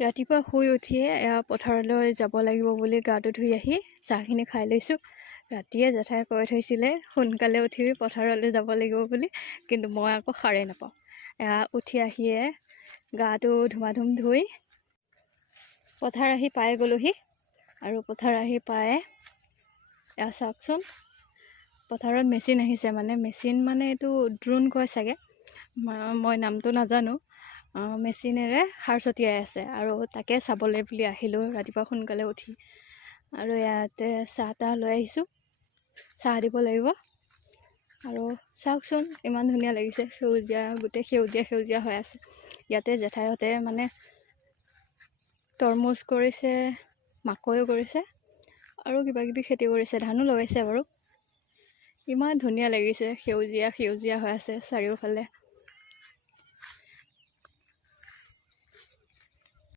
ৰাতিপুৱা শুই উঠিয়ে পথাৰলৈ যাব লাগিব বুলি গাটো ধুই আহি চাহখিনি খাই লৈছোঁ। ৰাতিয়ে জেঠাই কৈ থৈছিলে সোনকালে উঠিবি পথাৰলৈ যাব লাগিব বুলি, কিন্তু মই আকৌ সাৰেই নাপাওঁ। উঠি আহিয়ে গাটো ধুমাধুম ধুই পথাৰ আহি পাই গ'লোহি। আৰু পথাৰ আহি পাই চাওকচোন, পথাৰত মেচিন আহিছে। মেচিন এইটো ড্ৰোন কয় চাগে, মই নামটো নাজানো। মেচিনেৰে সাৰ ছটিয়াই আছে আৰু তাকে চাবলৈ বুলি আহিলোঁ ৰাতিপুৱা সোনকালে উঠি। আৰু ইয়াতে চাহ তাহ লৈ আহিছোঁ, চাহ দিব লাগিব। আৰু চাওকচোন ইমান ধুনীয়া লাগিছে, সেউজীয়া, গোটেই সেউজীয়া সেউজীয়া হৈ আছে। ইয়াতে জেঠাইহঁতে তৰমুজ কৰিছে, মাকৈও কৰিছে আৰু কিবা কিবি খেতি কৰিছে, ধানো লগাইছে বাৰু। ইমান ধুনীয়া লাগিছে, সেউজীয়া সেউজীয়া হৈ আছে চাৰিওফালে।